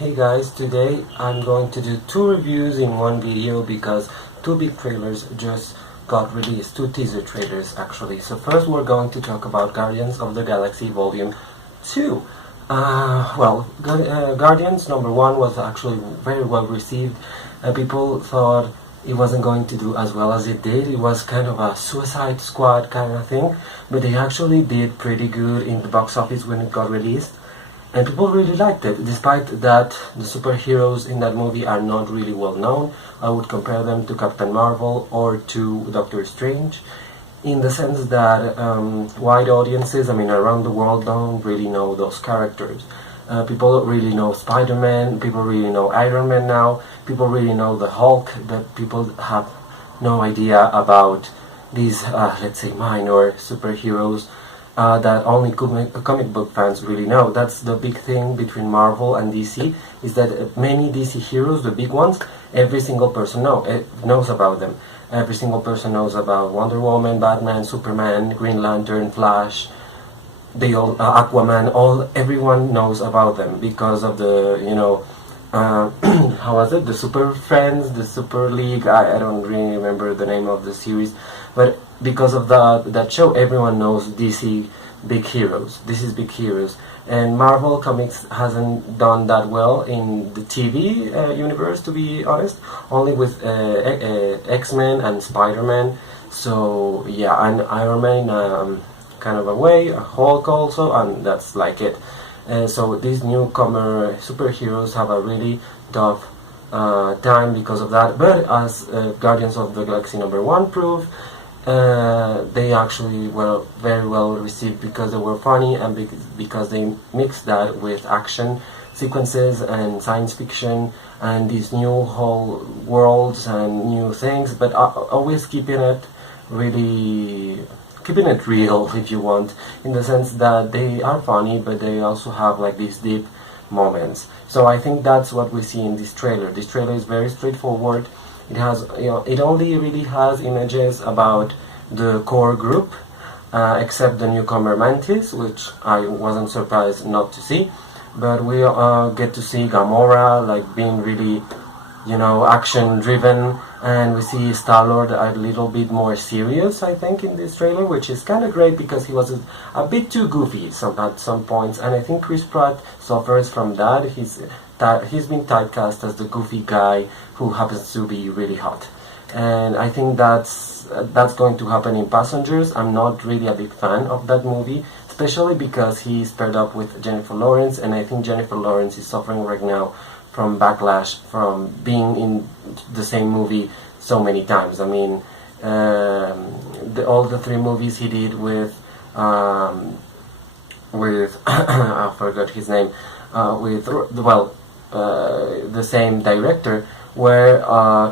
Hey guys, today I'm going to do two reviews in one video because two big trailers just got released, two teaser trailers actually. So first we're going to talk about Guardians of the Galaxy Volume 2. Guardians number 1 was actually very well received. People thought it wasn't going to do as well as it did. It was kind of a Suicide Squad kind of thing, but they actually did pretty good in the box office when it got released. And people really liked it, despite that the superheroes in that movie are not really well known. I would compare them to Captain Marvel or to Doctor Strange, in the sense that wide audiences, around the world, don't really know those characters. People really know Spider-Man, people really know Iron Man now, people really know the Hulk, but people have no idea about these, let's say, minor superheroes that only comic book fans really know. That's the big thing between Marvel and DC, is that many DC heroes, the big ones, every single person knows about them. Every single person knows about Wonder Woman, Batman, Superman, Green Lantern, Flash, Aquaman. Everyone knows about them because of the, how was it? The Super Friends, the Super League. I don't really remember the name of the series, but because of that show, everyone knows DC big heroes. This is big heroes, and Marvel Comics hasn't done that well in the TV universe, to be honest. Only with X-Men and Spider-Man. So yeah, and Iron Man kind of a way, Hulk also, and that's like it. So these newcomer superheroes have a really tough time because of that. But as Guardians of the Galaxy number 1 proved, they actually were very well received because they were funny and because they mixed that with action sequences and science fiction and these new whole worlds and new things, but always keeping it real, if you want, in the sense that they are funny, but they also have like these deep moments. So I think that's what we see in this trailer. This trailer is very straightforward. It has, it only really has images about the core group, except the newcomer Mantis, which I wasn't surprised not to see. But we get to see Gamora like being really, action-driven, and we see Star-Lord a little bit more serious, I think, in this trailer, which is kind of great because he was a bit too goofy at some points, and I think Chris Pratt suffers from that. He's been typecast as the goofy guy who happens to be really hot, and I think that's going to happen in Passengers. I'm not really a big fan of that movie, especially because he's paired up with Jennifer Lawrence, and I think Jennifer Lawrence is suffering right now from backlash from being in the same movie so many times. I mean, all the 3 movies he did with I forgot his name, the same director, were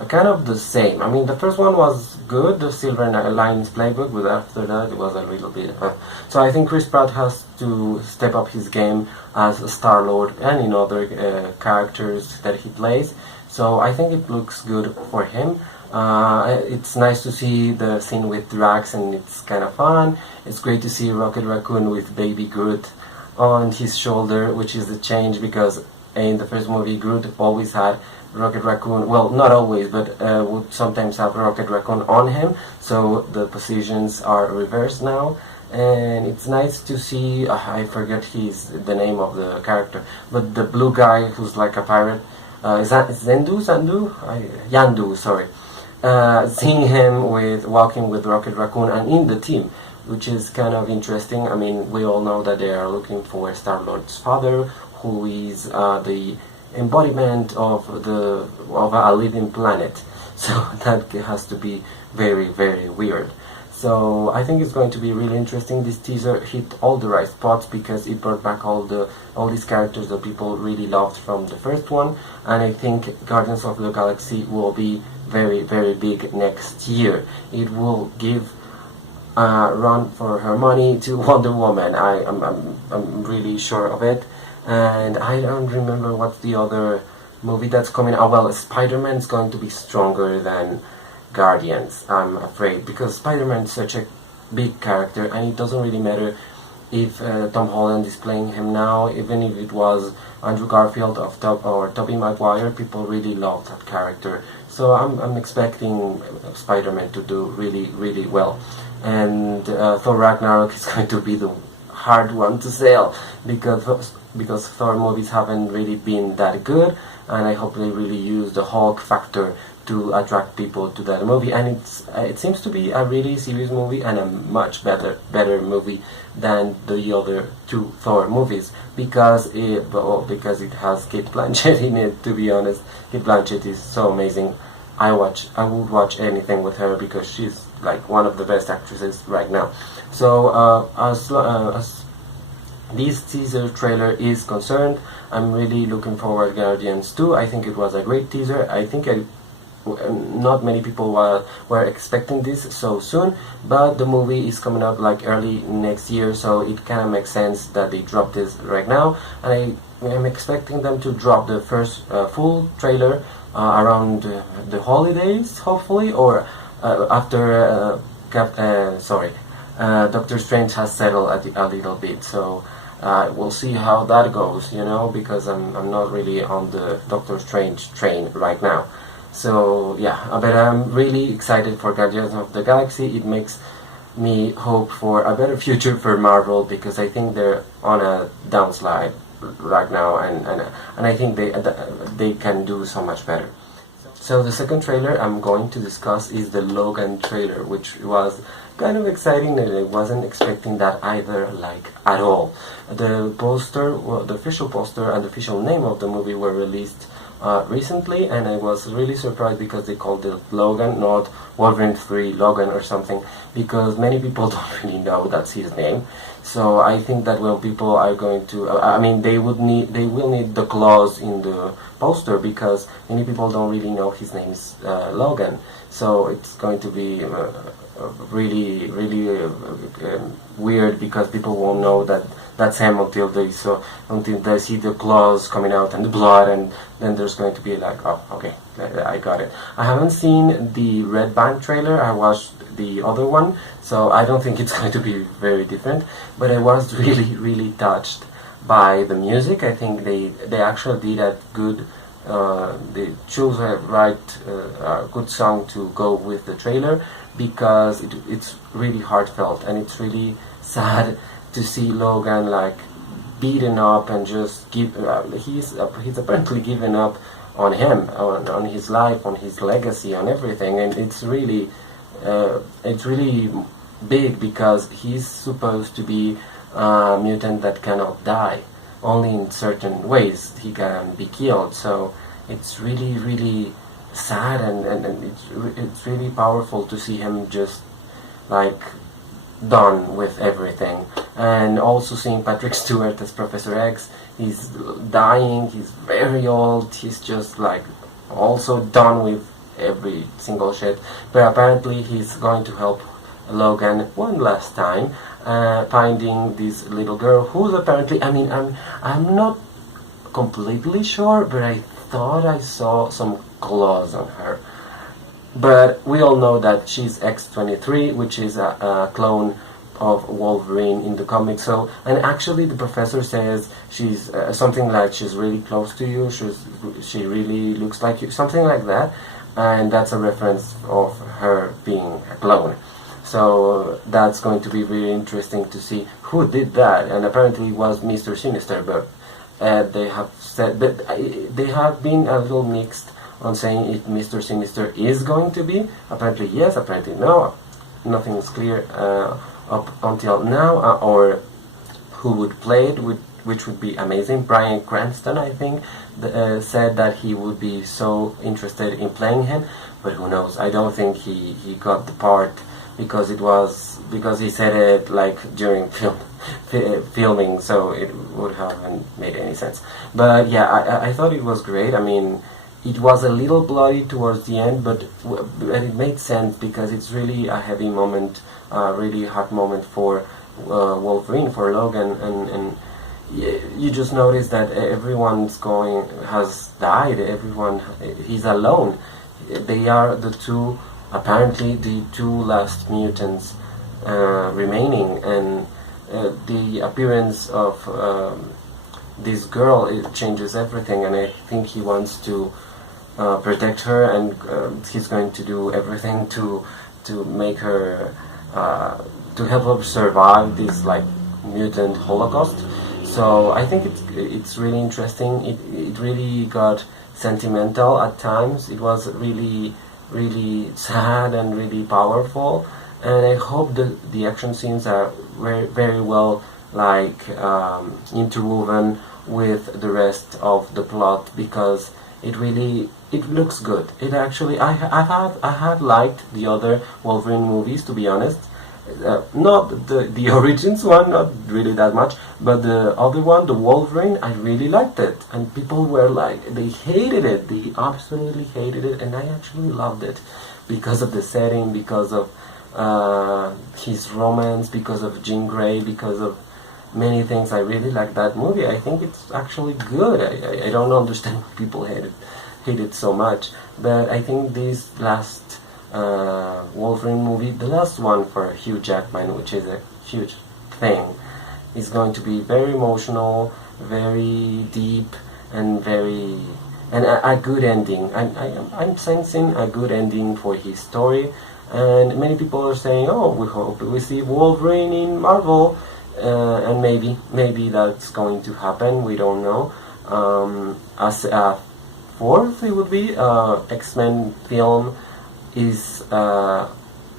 kind of the same. I mean, the first one was good, the Silver Linings Playbook, but after that it was a little bit So I think Chris Pratt has to step up his game as Star-Lord and in other characters that he plays. So I think it looks good for him. It's nice to see the scene with Drax, and it's kind of fun. It's great to see Rocket Raccoon with Baby Groot on his shoulder, which is a change because in the first movie Groot always had Rocket Raccoon, well, not always, but would sometimes have Rocket Raccoon on him, so the positions are reversed now, and it's nice to see, I forget the name of the character, but the blue guy who's like a pirate, is that Yandu, sorry, seeing him walking with Rocket Raccoon and in the team, which is kind of interesting. I mean, we all know that they are looking for Star-Lord's father, who is the embodiment of a living planet, so that has to be very, very weird. So I think it's going to be really interesting. This teaser hit all the right spots because it brought back all these characters that people really loved from the first one, and I think Guardians of the Galaxy will be very, very big next year. It will give a run for her money to Wonder Woman. I'm really sure of it. And I don't remember what's the other movie that's coming out. Well, Spider-Man is going to be stronger than Guardians, I'm afraid, because Spider-Man is such a big character, and it doesn't really matter if Tom Holland is playing him now, even if it was Andrew Garfield or Tobey Maguire, people really love that character. So I'm expecting Spider-Man to do really well. And Thor Ragnarok is going to be the hard one to sell because Thor movies haven't really been that good, and I hope they really use the Hulk factor to attract people to that movie. And it seems to be a really serious movie and a much better movie than the other two Thor movies, because it has Kate Blanchett in it. To be honest, Kate Blanchett is so amazing. I would watch anything with her because she's like one of the best actresses right now. So as this teaser trailer is concerned, I'm really looking forward to Guardians 2. I think it was a great teaser. I think not many people were expecting this so soon, but the movie is coming up like early next year, so it kind of makes sense that they drop this right now. And I'm expecting them to drop the first full trailer around the holidays, hopefully, or after Doctor Strange has settled a little bit. So we'll see how that goes, because I'm not really on the Doctor Strange train right now. So yeah, but I'm really excited for Guardians of the Galaxy. It makes me hope for a better future for Marvel, because I think they're on a downslide right now, and I think they can do so much better. So the second trailer I'm going to discuss is the Logan trailer, which was kind of exciting, and I wasn't expecting that either, like at all. The poster, the official poster and the official name of the movie were released recently, and I was really surprised because they called it Logan, not Wolverine 3 Logan or something, because many people don't really know that's his name. So I think that when people are going to, they will need the clause in the poster, because many people don't really know his name is Logan. So it's going to be really weird, because people won't know that that's him until they see the claws coming out and the blood, and then there's going to be like, oh, okay, I got it. I haven't seen the Red Band trailer. I watched the other one, so I don't think it's going to be very different, but I was really touched by the music. I think they actually did a good they chose a good song to go with the trailer, because it's really heartfelt, and it's really sad to see Logan like beaten up and just he's apparently given up on him, on his life, on his legacy, on everything, and it's really big, because he's supposed to be a mutant that cannot die. Only in certain ways he can be killed. So it's really sad, and it's really powerful to see him just like done with everything. And also seeing Patrick Stewart as Professor X, he's dying, he's very old, he's just like also done with every single shit, but apparently he's going to help Logan one last time, finding this little girl who's apparently, I'm not completely sure, but I thought I saw some claws on her. But we all know that she's X-23, which is a clone of Wolverine in the comics. So, and actually the professor says she's something like she's really close to you, she really looks like you, something like that, and that's a reference of her being a clone. So that's going to be really interesting to see who did that, and apparently it was Mr. Sinister, but they have said, but they have been a little mixed on saying if Mr. Sinister is going to be. Apparently yes, apparently no. Nothing is clear up until now, or who would play it, which would be amazing. Bryan Cranston, I think, said that he would be so interested in playing him, but who knows? I don't think he got the part because he said it like during filming, so it would haven't made any sense. But yeah, I thought it was great. I mean, it was a little bloody towards the end, but it made sense because it's really a heavy moment, really hard moment for Wolverine, for Logan, and you just notice that everyone's has died. He's alone. They are apparently the two last mutants remaining, and the appearance of this girl, it changes everything, and I think he wants to protect her, and he's going to do everything to make her to help her survive this like mutant holocaust. So I think it's really interesting. It really got sentimental at times. It was really sad and really powerful, and I hope the action scenes are very well interwoven with the rest of the plot, because it looks good. It actually I have liked the other Wolverine movies, to be honest. Not the origins one, not really that much, but the other one, the Wolverine, I really liked it, and people were like, they hated it, they absolutely hated it, and I actually loved it because of the setting, because of his romance, because of Jean Grey, because of many things. I really like that movie. I think it's actually good. I don't understand why people hate it so much, but I think this last Wolverine movie, the last one for Hugh Jackman, which is a huge thing, is going to be very emotional, very deep, and a good ending. I'm sensing a good ending for his story, and many people are saying, "Oh, we hope we see Wolverine in Marvel," and maybe that's going to happen. We don't know. As a fourth, it would be X-Men film is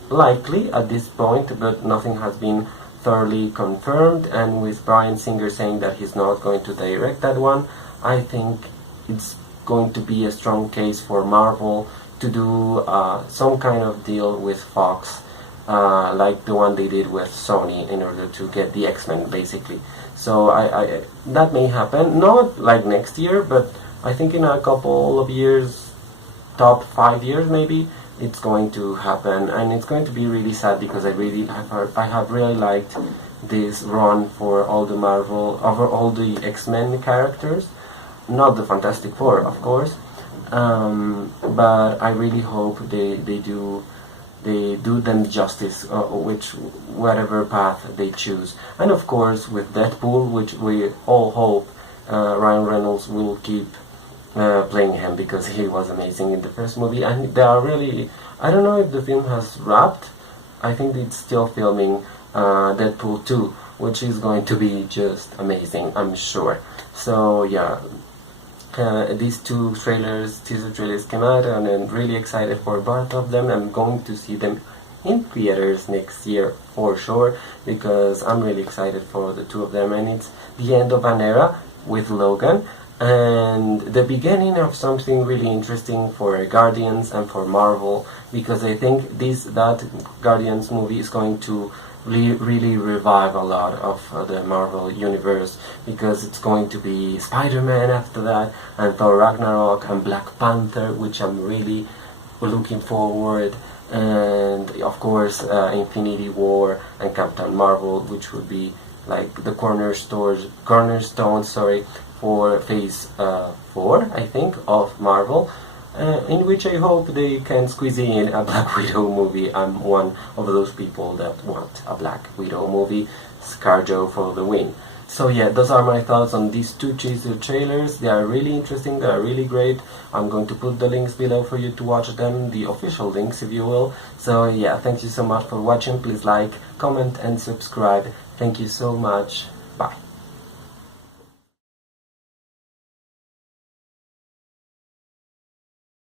likely at this point, but nothing has been thoroughly confirmed, and with Bryan Singer saying that he's not going to direct that one, I think it's going to be a strong case for Marvel to do some kind of deal with Fox, like the one they did with Sony, in order to get the X-Men, basically. So I that may happen, not like next year, but I think in a couple of years, top 5 years maybe, it's going to happen, and it's going to be really sad, because I have really liked this run for all the Marvel, over all the X-Men characters, not the Fantastic Four, of course, but I really hope they do them justice, whatever path they choose. And of course with Deadpool, which we all hope Ryan Reynolds will keep playing him, because he was amazing in the first movie, and they are really, I don't know if the film has wrapped. I think it's still filming Deadpool 2, which is going to be just amazing, I'm sure. So yeah, these two teaser trailers came out, and I'm really excited for both of them. I'm going to see them in theaters next year for sure, because I'm really excited for the two of them, and it's the end of an era with Logan, and the beginning of something really interesting for Guardians and for Marvel, because I think that Guardians movie is going to really revive a lot of the Marvel universe, because it's going to be Spider-Man after that, and Thor Ragnarok, and Black Panther, which I'm really looking forward, and of course Infinity War and Captain Marvel, which would be like the cornerstone, for Phase 4, I think, of Marvel, in which I hope they can squeeze in a Black Widow movie. I'm one of those people that want a Black Widow movie. ScarJo for the win. So yeah, those are my thoughts on these two teaser trailers. They are really interesting, they are really great. I'm going to put the links below for you to watch them, the official links if you will. So yeah, thank you so much for watching. Please like, comment and subscribe. Thank you so much.